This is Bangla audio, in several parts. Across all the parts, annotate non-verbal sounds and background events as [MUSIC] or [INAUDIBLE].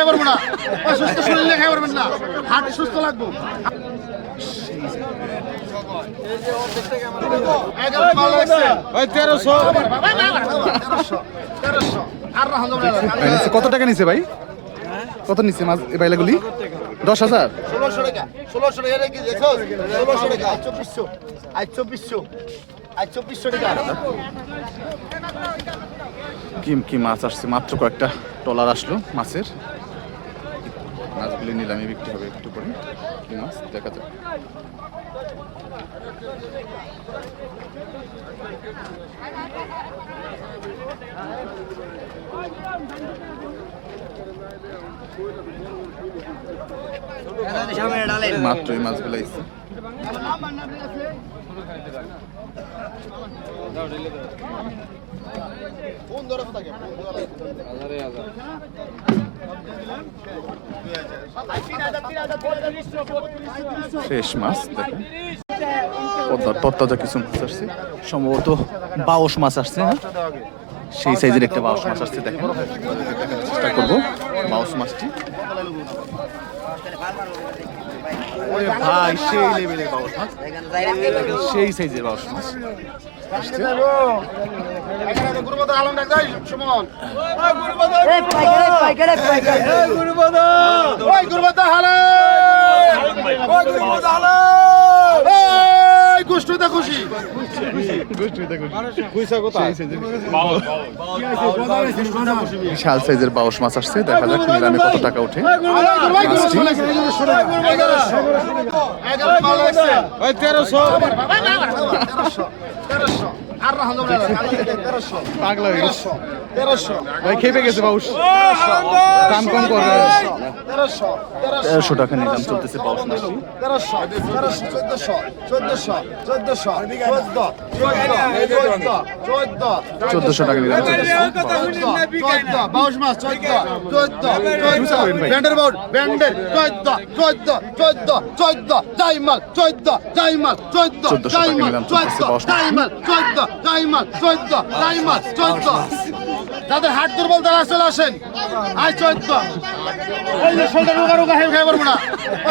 খাই পারব না। অসুস্থ শরীরে খাই পারবেন না। হাট সুস্থ লাগবো। কত টাকা নিছে ভাই? কত নিচ্ছে মাছ এই বাইলাগুলি? দশ হাজার? ষোলোশো টাকা ষোলোশো টাকা। দেখো ষোলোশো টাকা। চব্বিশশো আজ চব্বিশশো আজ চব্বিশশো টাকা। কি কি মাছ আসছে? মাত্র কয়েকটা টলার আসলো মাছের। মাছগুলি নিলামে বিক্রি হবে একটু পরে। কি মাছ দেখা যাক। মাত্র এই মাছগুলো থাকে ফ্রেশ মাছ। পদ্মা তত্তাজা কিছু মাছ আসছে। সম্ভবত বাউস মাছ আসছে না সেই সাইজের একটা বাউস মাছ আসছে, দেখেন। চেষ্টা করব বাউস মাছটি। ভাই সেই লেভেলের বাউস মাছ। সেই সাইজের বাউস মাছ। গুরুপদ হালে! ওই গুরুপদ হালে! খুশি বিশাল সাইজের বাউস মাছ আসছে দেখা যাক নিলামে কত টাকা ওই তেরোশো পাগলা হয়ে গেছে তেরোশো ভাই খেপে গেছে বাউস দাম কম করবে। তেরোশো টাকা নিলাম চলতেছে বাউস মাছটি তেরোশো তেরোশো চোদ্দশো চোদ্দশো চোদ্দশো চোদ্দ চোদ্দ চোদ্দ চোদ্দ চোদ্দশো টাকা নিলাম চলতেছে চোদ্দ বাউশ মাস চোদ্দ চোদ্দ চোদ্দ ব্যান্ডের বোর্ড ব্যান্ডের চোদ্দ চোদ্দ চোদ্দ চোদ্দ জাইমাল চোদ্দ জাইমাল চোদ্দ 1400 টাকা জাইমাল চোদ্দ। জাইমাল চোদ্দ জাইমাল চোদ্দ জাইমাল চোদ্দ। যাদের হাট দুর্বল, তারা চলে আসেন। আয় চৈদ্দ। ওই যে শোল্ডার রোগা রোগা হয়ে খাই পারব না।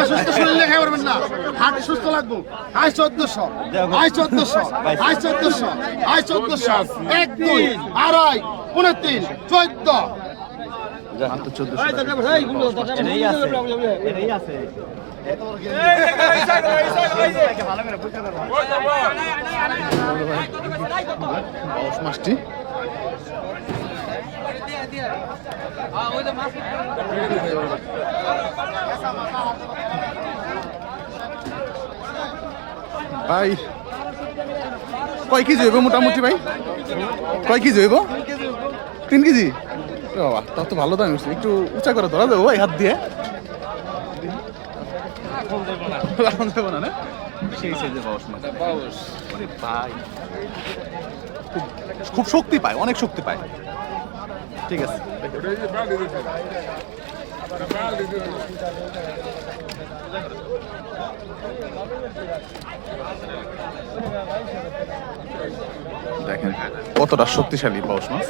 অসুস্থ শরীরে খাই পারবেন না। হাট সুস্থ লাগবো। আয় চোদ্দশো। আয় চোদ্দশো। আয় চোদ্দশো। আয় চোদ্দশো। এক, দুই, আড়াই, উনত্রিশ, চোদ্দ। মাছটি ভাই কয় কেজি হইব মোটামুটি ভাই? কয় কেজি হইব? তিন কেজি? বাবা তার তো ভালো দাম একটু উঁচা করে ধরা দেবো হাত দিয়ে। রাখুন দেবো না না? সেই সাইজের বাউস মাছ। আরে ভাই। খুব খুব শক্তি পায় অনেক শক্তি পায়। ঠিক আছে। দেখেন কতটা শক্তিশালী বাউস মাছ।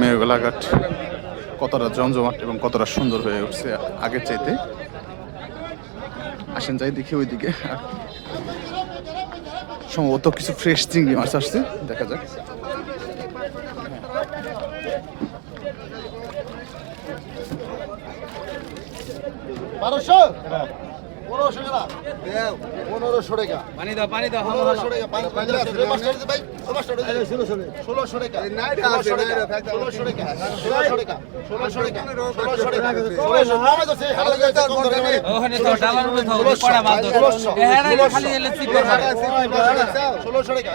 মেয়েগোলাঘাট কতটা জমজমাট এবং কতটা সুন্দর হয়ে উঠছে আগের চাইতে। আসেন যাই দেখি ওইদিকে। সম্ভবত কিছু ফ্রেশ চিংড়ি মাছ আসছে, দেখা যাক। বারোশো? পনেরোশো টাকা। পনেরোশো টাকা। পানি দাও পানি দাও। পনেরোশো টাকা। ভাই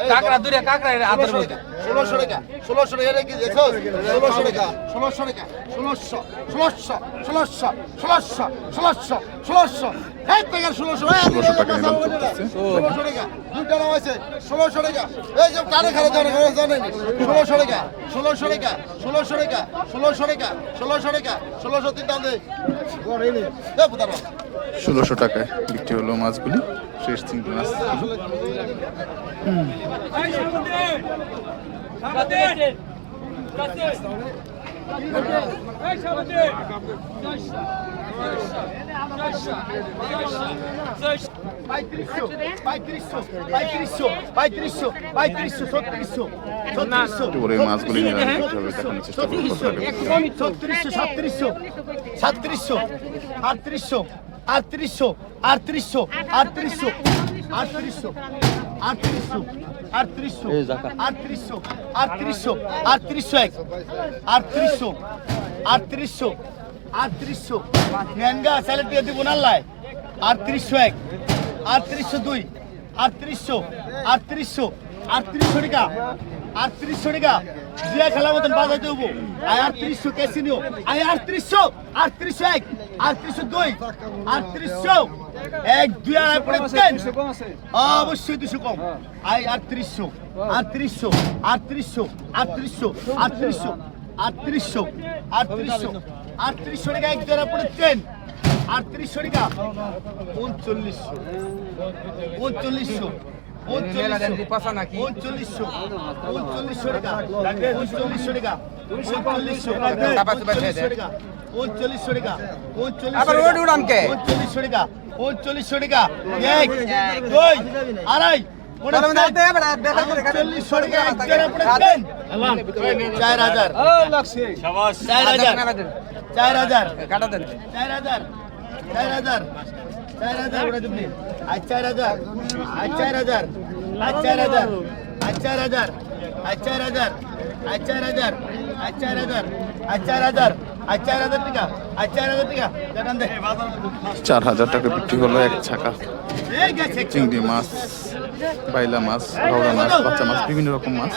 কাকড়া দূরে কাকড়া হাতের মধ্যে ষোলোশো টাকা ষোলোশো টাকা কি দেখো ষোলোশো টাকা ষোলোশো টাকা ষোলোশো ষোলোশো ষোলোশো ষোলোশো ষোলোশো ষোলোশো ষোলোশো টাকায় বিক্রি হলো মাছগুলি শেষ তিনটে মাছ। হুম। পঁয়ত্রিশশো পঁয়ত্রিশশো পঁয়ত্রিশশো পঁয়ত্রিশশো ছত্রিশশো ছত্রিশশো এবারে এই মাছগুলি বিক্রি হবে দেখানোর চেষ্টা করব কত টাকা বিক্রি হয়। ছত্রিশশো সাতত্রিশশো সাতত্রিশশো আটত্রিশশো আটত্রিশশো আটত্রিশশো আটত্রিশশো আটত্রিশশো আটত্রিশশো আটত্রিশশো আটত্রিশশো আটত্রিশশো আটত্রিশশো। ন্যানগা স্যালেড দিয়ে দিব নাল্লায় আটত্রিশশো এক আটত্রিশশো দুই আটত্রিশশো আটত্রিশশো আটত্রিশশো টাকা আটত্রিশশো টাকা। জিয়া খেলার মতন বাজার দেবো। আয় আটত্রিশশো কেসি নিও আয় আটত্রিশশো আটত্রিশশো এক আটত্রিশশো দুই আটত্রিশশো এক দুই আড়াই পড়ে তিন। অবশ্যই দুশো কম। আয় আটত্রিশশো আটত্রিশশো আটত্রিশশো আটত্রিশশো আটত্রিশশো আটত্রিশশো আটত্রিশশো আটত্রিশশো। টাকা এক জোড়া পড়ে তিন আটত্রিশশো টাকা উনচল্লিশশো। উনচল্লিশশো। উনচল্লিশশো। উনচল্লিশশো। টাকা উনচল্লিশশো। টাকা উনচল্লিশশো টাকা উনচল্লিশশো টাকা? উনচল্লিশশো টাকা উনচল্লিশশো টাকা এক দুই আড়াই। চার হাজার চার হাজার চার হাজার কাটা দেন চার হাজার চার হাজার চার হাজার ওটা তুমি আজ চার হাজার আজ চার হাজার আজ চার হাজার আজ চার হাজার আজ চার হাজার আজ চার হাজার আজ চার হাজার আজ চার হাজার আচ্ছা, আচ্ছা, আচ্ছা, চার হাজার টাকা বিক্রি হলো এক ছাকা চিংড়ি মাছ বাইলা মাছ ভাওড়া মাছ বাচ্চা মাছ বিভিন্ন রকম মাছ।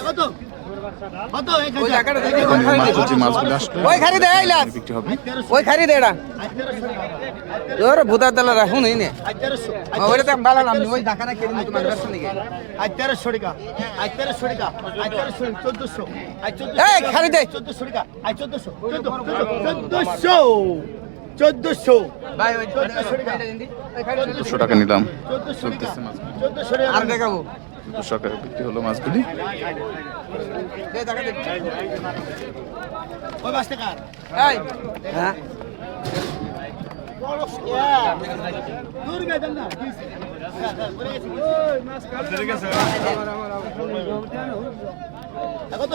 কত? কত এক হাজার। এখানে মাত্র যে মাছগুলো আসলো। ওই খারি দে, এই লাস। বিক্রি হবে। ওই খারি দে এটা। আজ তেরোশো টাকা ওরে ভূতার দালা রাখুন এই নে। ওরে তো বালা নাম ওই ঢাকা না কেন তোমার ব্যবসা নাকি আজ তেরোশো টাকা। আজ তেরোশো টাকা। আজ তেরোশো চোদ্দশো। আজ এই, খালি দে। চোদ্দশো টাকা। আজ চোদ্দশো। চোদ্দশো। চোদ্দশো। চোদ্দশো। টাকা। নিলাম টাকা। চোদ্দশো আর দেখাবো। পোশাকে বিক্রি হলো মাছগুলি। হ্যাঁ। কত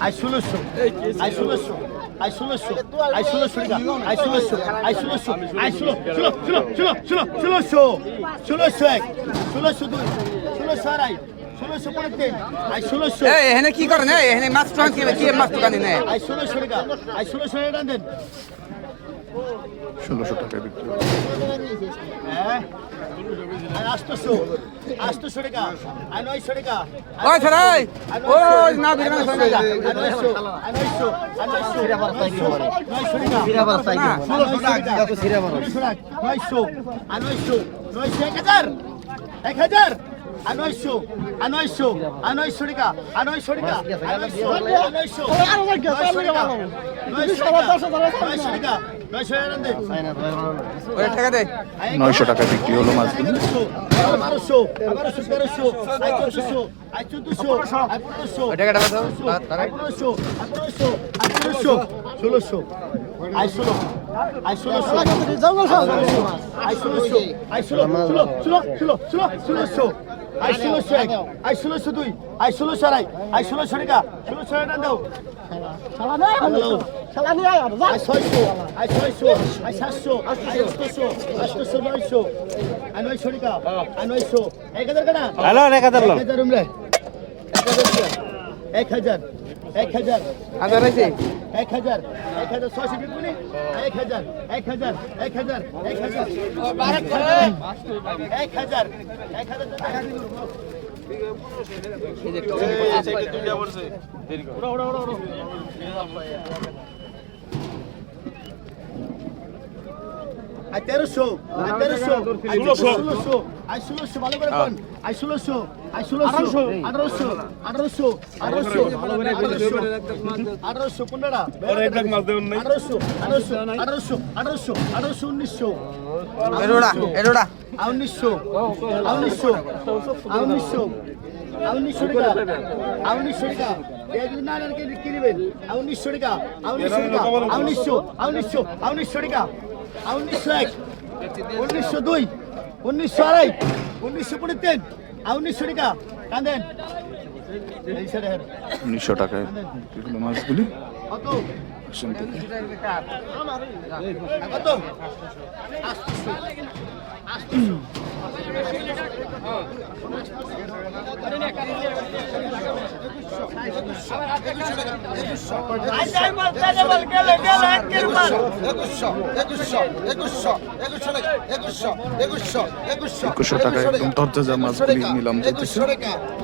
আই ষোলোশো আই ষোলোশো আই ষোলোশো আই ষোলোশো আই ষোলোশো আই ষোলোশো আই ষোলো ষোলো ষোলো ষোলো ষোলো ষোলোশো ষোলোশো এক ষোলোশো দুই ষোলোশো আড়াই এখানে কি করেন এখানে মাছ কি মাছ দোকানে নে আই ষোলোশো টাকা আই ষোলোশো টাকা দেন ষোলোশো টাকায় বিক্রি হবে এক হাজার। a nosso, a nosso, a nosso liga, a nosso liga, a nosso, a nosso. Olha lá, liga, olha liga, mano. Nosso liga, nosso liga, nosso grande. Olha, টাকা দে। 900 টাকা বিক্রি হলো মাছ। 1200, 1200, 1300, 1400, 1400। টাকা টাকা দাও। 1400, 1400, 1400, 1600. Aí solo. Aí solo solo. Aí solo solo. Aí solo solo. Solo solo solo solo solo. I ষোলোশো এক আই ষোলোশো দুই আই ষোলোশো আড়াই আই ষোলোশো টাকা ষোলোশো টাকা দাও আই ছয়শো আই ছয়শো আই সাতশো আই আটশোশো আটশোশো নয়শো আই নয়শো। টাকা আই নয়শো এক হাজার কাটা হ্যালো এক হাজার এক হাজার এক হাজার। এক হাজার হাজার আছে এক হাজার এক হাজার ছয়শো বিপুলি এক হাজার এক হাজার এক হাজার এক হাজার এক হাজার এক হাজার টাকা দিন আই তেরোশো আই তেরোশো আই ষোলোশো আই ষোলোশো ভালো করে কোন আই ষোলোশো আই ষোলোশো আঠারোশো। আঠারোশো আঠারোশো আঠারোশো আঠারোশো পনেরো আঠারোশো আঠারোশো আঠারোশো আঠারোশো আঠারোশো উনিশশো। উনিশশো উনিশশো উনিশশো উনিশশো টাকা উনিশশো টাকা। একদিন না আর কি নেবেন উনিশশো টাকা উনিশশো টাকা উনিশশো উনিশশো উনিশশো টাকা। উনিশশো এক উনিশশো দুই উনিশশো আড়াই উনিশশো কুড়ি তিন আর উনিশশো টাকা কাঁদেন। উনিশশো টাকায়। মাছগুলি? কত? একুশশো টাকায় একদম তরতাজা মাছগুলি নিলাম চলতেছে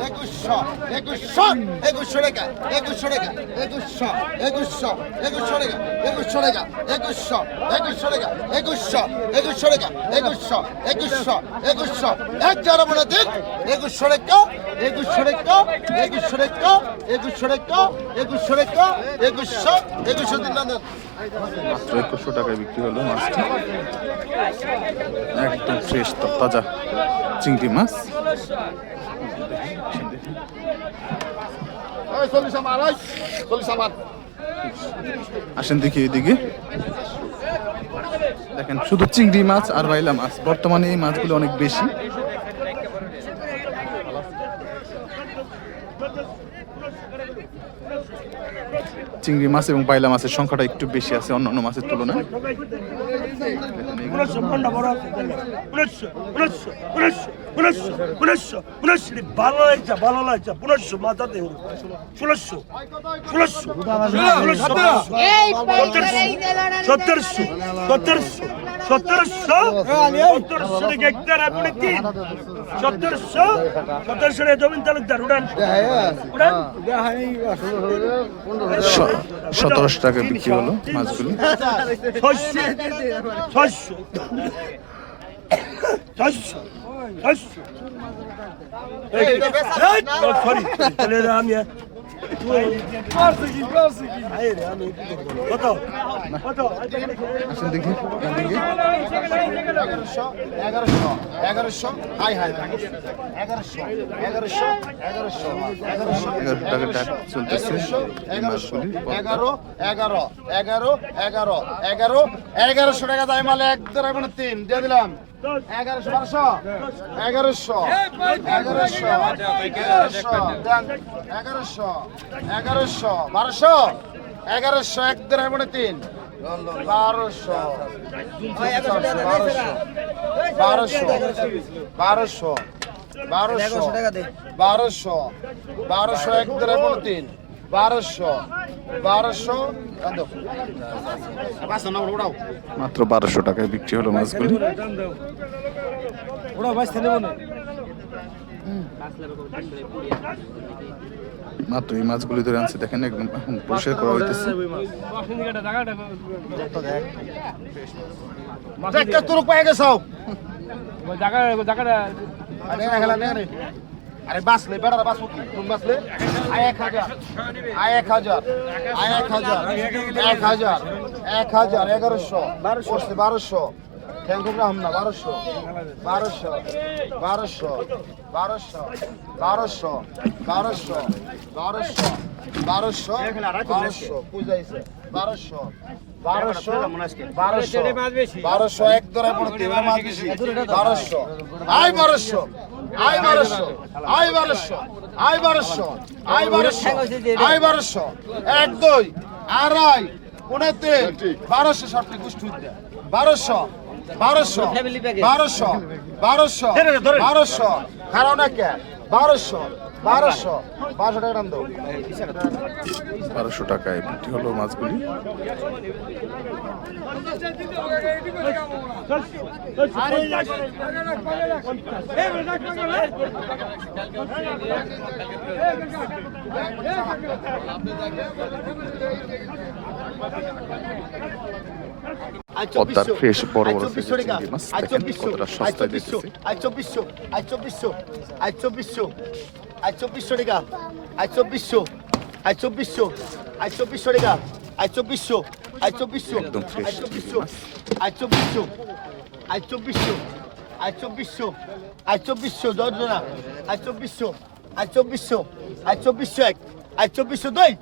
একুশশো একুশশো একুশশো টাকা একুশশো টাকা একুশশো একুশশো একুশশো টাকা একুশশো টাকা একুশশো একুশশো টাকা একুশশো একুশশো টাকা একুশশো একুশশো একুশশো এক চার বলে দিন। একুশশো টাকা একুশশো টাকা একুশশো টাকা একুশশো টাকা একুশশো টাকা একুশশো একুশশো দিন দেন। মাত্র একুশশো টাকায় বিক্রি হলো মাছটি। একদম ফ্রেশ তাজা চিংড়ি মাছ। আসেন দেখি এদিকে। দেখেন শুধু চিংড়ি মাছ আর বাইলা মাছ। বর্তমানে এই মাছগুলো অনেক বেশি। চিংড়ি মাছ এবং পাইলা মাছের সংখ্যাটা একটু বেশি আছে অন্য অন্য মাছের তুলনায়। सत्तर सत्तर सौ के हेक्टेयर है पूरे तीन सत्तर सौ सत्तर सौ जमीन तालुकदार उड़ान उड़ान সতেরোশো টাকা বিক্রি হলো মাছগুলি ছয়শো ছয়শো ছয়শো সরি চলে যাম এগারোশো এগারোশো হাই এগারোশো এগারোশো এগারোশো এগারোশো এগারো এগারো এগারো এগারো এগারো এগারো এগারোশো টাকা দায় মালে এক দেড় তিন, দিয়ে দিলাম। বারোশো। বারোশো। এক দেড় তিন। বারোশো বারোশো মাত্র বারোশো টাকায় বিক্রি হলো মাছগুলি। মাত্র এই মাছগুলি ধরে আনছে দেখেন একদম পরিষ্কার করা হইতেছে। পায়ে গেছো আরে বাসলে বেড়া বাসু কি? তুমি আয় এক হাজার। আয় এক হাজার। আয় এক হাজার। এক হাজার। এক হাজার। এগারোশো। বারোশো বারোশো। থ্যাংক ইউ রাহম না বারোশো। বারোশো। বারোশো। বারোশো। বারোশো। বারোশো। বারোশো। বারোশো। বারোশো। বুঝাইছে বারোশো। বারোশো? বারোশো? বারোশো। এক মাছ বেশি। বারোশো। আয় বারোশো। আয় বারোশো। আয় বারোশো। আয় বারোশো। আয় বারোশো। আয় বারোশো। এক দুই আড়াই পনেরো বারোশো গোষ্ঠী বারোশো। বারোশো। বারোশো। বারোশো। বারোশো। খারাপ না কে বারোশো। বারোশো বারোশো টাকা দাম বারোশো টাকায় বিক্রি হলো মাছগুলি পদ্মার ফ্রেশ বড় বড় চব্বিশশো চিংড়ি মাছ দেখেন কতটা সস্তায় চব্বিশশো দিতেছে আই চব্বিশশো আই চব্বিশশো আই চব্বিশশো আজ চব্বিশশো টাকা আজ চব্বিশশো আজ চব্বিশশো আজ চব্বিশশো টাকা আজ চব্বিশশো আজ চব্বিশশো আজ চব্বিশশো আজ চব্বিশশো আজ চব্বিশশো আজ চব্বিশশো আজ চব্বিশশো দশ জনা আজ চব্বিশশো আজ চব্বিশশো আজ চব্বিশশো এক আজ চব্বিশশো দুই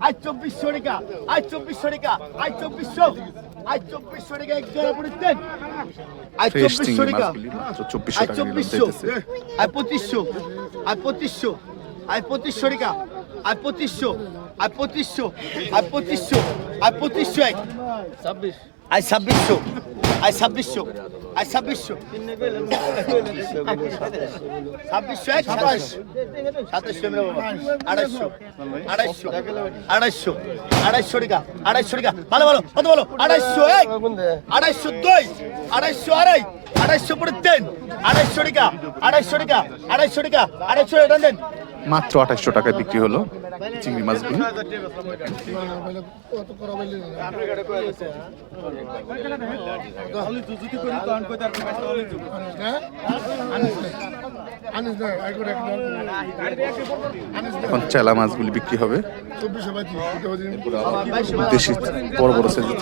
আজ চব্বিশশো টাকা আজ চব্বিশশো টাকা আজ চব্বিশশো আই চব্বিশশো টাকা এক জোড়া পড়েছেন। চব্বিশশো টাকা আজ চব্বিশশো আজ পঁচিশশো আজ পঁচিশশো আজ পঁচিশশো টাকা পঁচিশশো আজ পঁচিশশো আজ পঁচিশশো আজ পঁচিশশো এক। ছাব্বিশ। ছাব্বিশশো আজ ছাব্বিশশো আই ছাব্বিশশো। ছাব্বিশশো এক, সাতাশ। সাতাশশো মেরে বাবা আড়াইশো। আড়াইশো। আড়াইশো। আড়াইশো টাকা। আড়াইশো টাকা। ভালো ভালো। কত বলো? আড়াইশো এক। আড়াইশো দুই। আড়াইশো আড়াই। আড়াইশো পরে তিন আড়াইশো টাকা। আড়াইশো টাকা। আড়াইশো টাকা। আড়াইশো টাকা। দেন। মাত্র আঠাশশো টাকায় বিক্রি হলো চিংড়ি মাছগুলি। এখন চেলা মাছগুলি বিক্রি হবে। দেশি বড় বড় সাইজের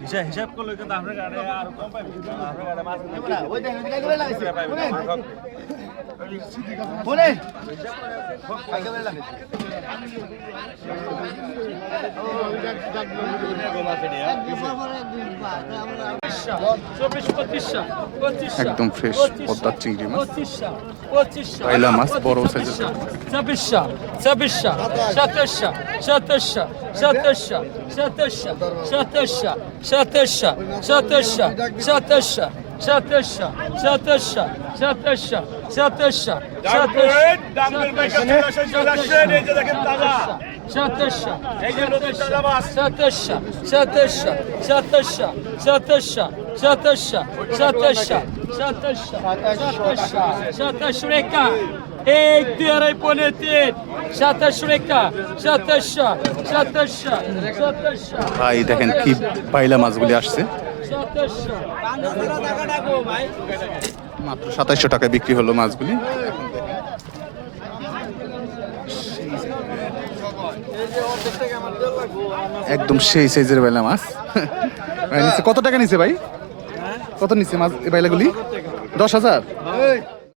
হিসাব হিসাব করলে কিন্তু আপনার গাড়ি আর কম পাইবে আপনার গাড়ি মাছ ওই দেখেন ওই গাড়ি লাগছে বলে আগে বলে লাগছে ও ডাক ডাক দুই বার আমরা একদম ফ্রেশ পদ্মার চিংড়ি মাছ পাইলা মাছ বড় সাইজের ছাব্বিশশো ছাব্বিশশো সাতাশশো সাতাশশো সাতাশশো সাতাশশো সাতাশশো সাতাশশো সাতাশশো সাতাশশো সাতাশশো সাতাশশো সাতাশশো সাতাশশো তাজা। সাতাশশো সাতাশশো। সাতাশশো সাতাশশো সাতাশশো সাতাশশো সাতাশশো সাতাশশো সাতাশশো সাতাশশো রেখা। এক দুই আড়াই পনেরো তিন। সাতাশশো সাতাশশো সাতাশশো সাতাশশো। ভাই দেখেন কি পাইলা মাছগুলি আসছে। সাতাশশো। মাত্র সাতাইশশো টাকায় বিক্রি হলো মাছগুলি। একদম সেই সাইজের বেলা মাছ। [LAUGHS] নিচে কত টাকা নিছে ভাই? কত নিছে মাছ এই বেলাগুলি? দশ হাজার?